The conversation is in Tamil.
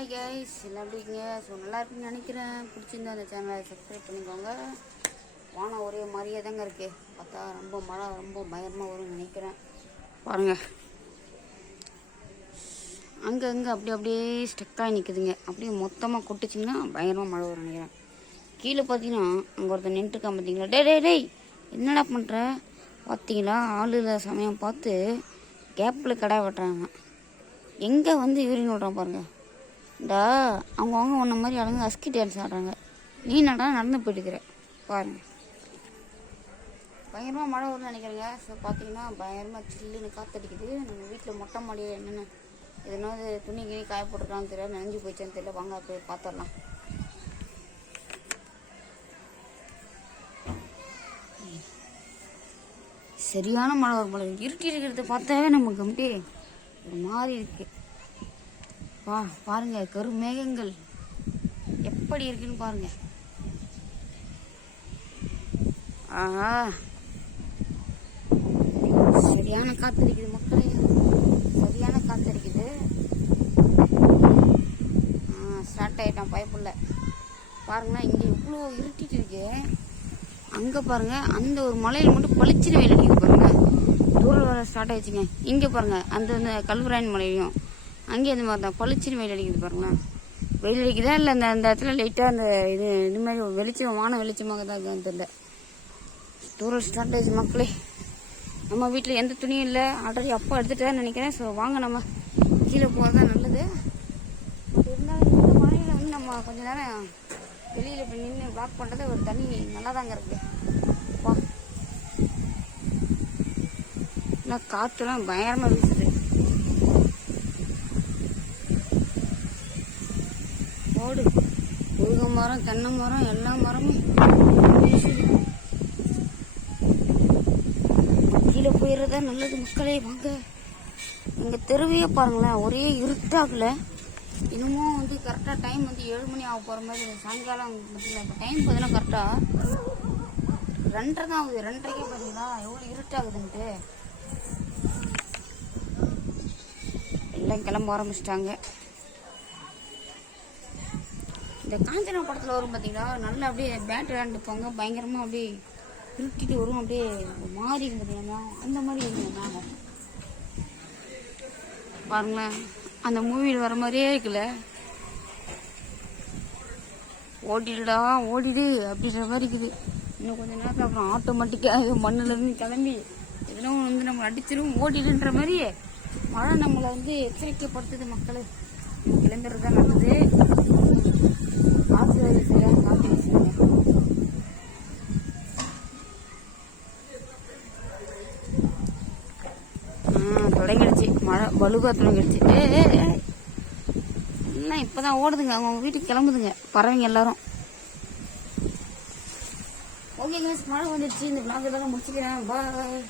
ஹாய் கைஸ், எல்லாம் எப்படி இருக்கீங்க? ஸோ நல்லா இருக்குன்னு நினைக்கிறேன். பிடிச்சிருந்தா அந்த சேனலை சப்ஸ்கிரைப் பண்ணிக்கோங்க. வானம் ஒரே மாதிரியே தாங்க இருக்குது. பார்த்தா ரொம்ப மழை ரொம்ப பயமாக வரும்னு நினைக்கிறேன். பாருங்கள், அங்கங்கே அப்படியே ஸ்டெக்காகி நிற்குதுங்க. அப்படியே மொத்தமாக கொட்டுச்சிங்கன்னா பயங்கரமாக மழை வரும்னு நினைக்கிறேன். கீழே பார்த்தீங்கன்னா அங்கே ஒருத்தர் நின்றுருக்கான் பார்த்தீங்களா? டேய் என்னடா பண்ணுற? பார்த்தீங்களா, ஆள் இல்லாத சமயம் பார்த்து கேப்பில் கடை வெட்டுறாங்க. எங்கே வந்து யூரின் விட்றான் பாருங்கள். இந்தா அவங்க ஒன்றை மாதிரி அடங்கு அஸ்கி டான்ஸ் ஆடுறாங்க. நீ நடந்து போயிட்டுக்கிற பாருங்கள். பயங்கரமாக மழை வரும்னு நினைக்கிறேங்க. ஸோ பார்த்தீங்கன்னா பயங்கரமாக சில்லுன்னு காற்றடிக்குது. நம்ம வீட்டில் மொட்டை மாடியில் என்னென்ன எதனாவது துணி கிணி காய போட்டுருக்கான்னு தெரியல, நனைஞ்சு போயிச்சான்னு தெரியல. வாங்க போய் பார்த்துடலாம். சரியான மழை வரும் போல இருட்டி இருக்கிறத பார்த்தாவே நமக்கு அப்படியே ஒரு மாதிரி இருக்கு. பாருங்க, கருமேகங்கள் எப்படி இருக்குன்னு பாருங்க. ஆஹா, சரியான காத்தடிக்குது மக்களே, சரியான காத்தடிக்குது. ஸ்டார்ட் ஆயிட்டான் பைப்புள்ள. பாருங்களேன், இங்கே இவ்வளோ இருட்டிட்டு இருக்கு. அங்கே பாருங்க, அந்த ஒரு மலையில் மட்டும் பளிச்சுன்னு வெயில் அடிக்குது பாருங்க. தூரம் வர ஸ்டார்ட் ஆயிடுச்சுங்க. இங்கே பாருங்க, அந்த கல்வராயன் மலையிலையும் அங்கே இந்த மாதிரி தான் பளிச்சுன்னு வெயில் அடிக்குது பாருங்களேன். வெயில் அடிக்குதா இல்லை அந்த இடத்துல லைட்டாக அந்த இது மாதிரி வெளிச்சம், வானம் வெளிச்சமாக தான் இருக்கான்னு தெரியல. தூரம் ஸ்டார்ட் ஆயிடுச்சு மக்களே. நம்ம வீட்டில் எந்த துணியும் இல்லை, ஆல்ரெடி அப்பா எடுத்துகிட்டேன்னு நினைக்கிறேன். ஸோ வாங்க நம்ம கீழே போகிறது தான் நல்லது. பட் இருந்தாலும் இந்த மழையில் வந்து நம்ம கொஞ்சம் நேரம் வெளியில் இப்படி நின்று பிளாக் பண்ணுறது ஒரு தண்ணி நல்லா தாங்க இருக்கு. ஆனால் காற்றுலாம் பயங்கரமாக வீசுது. ஓடு முருங்கை மரம், தென்னை மரம், எல்லா மரமும் கீழே போயிடுறதா நல்லது மக்களே. வாங்க, எங்கள் தெருவையே பாருங்களேன், ஒரே இருட்டாகல. இன்னமும் வந்து கரெக்டாக டைம் வந்து 7 மணி ஆக போகிற மாதிரி சாயங்காலம் பார்த்தீங்களா. இப்போ டைம் பார்த்தீங்கன்னா கரெக்டாக 2:30 தான் ஆகுது. 2:30க்கே பார்த்தீங்களா எவ்வளோ இருட்டாகுதுன்ட்டு. எல்லாம் கிளம்ப ஆரம்பிச்சிட்டாங்க. இந்த காஞ்சனா படத்தில் வரும் பார்த்தீங்களா, நல்லா அப்படியே பேட் விளையாண்டு போங்க, பயங்கரமாக அப்படியே இருட்டிட்டு வரும், அப்படியே மாறி பார்த்தீங்கன்னா அந்த மாதிரி இருந்தாங்க பாருங்களேன். அந்த மூவியில் வர மாதிரியே இருக்குல்ல. ஓடிடுடா ஓடிடு அப்படின்ற மாதிரி இருக்குது. இன்னும் கொஞ்சம் நேரத்தில் அப்புறம் ஆட்டோமேட்டிக்காக மண்ணிலேருந்து கிளம்பி எதுனா வந்து நம்ம அடிச்சிடும் ஓடிடுன்ற மாதிரி மழை நம்மளை வந்து எச்சரிக்கைப்படுத்துது மக்கள். கிளம்பிடுறது தான் நல்லது. காற்று சரியான காற்று வீசுங்க. தொடங்கிடுச்சு மழை, வலுவாக தொடங்கிடுச்சு. எல்லாம் இப்போதான் ஓடுதுங்க, அவங்க வீட்டுக்கு கிளம்புதுங்க பறவைங்க எல்லாரும். ஓகே கைஸ், மழை வந்துடுச்சு. இந்த vlog இதெல்லாம் முடிச்சுக்கிறேன். பாய்.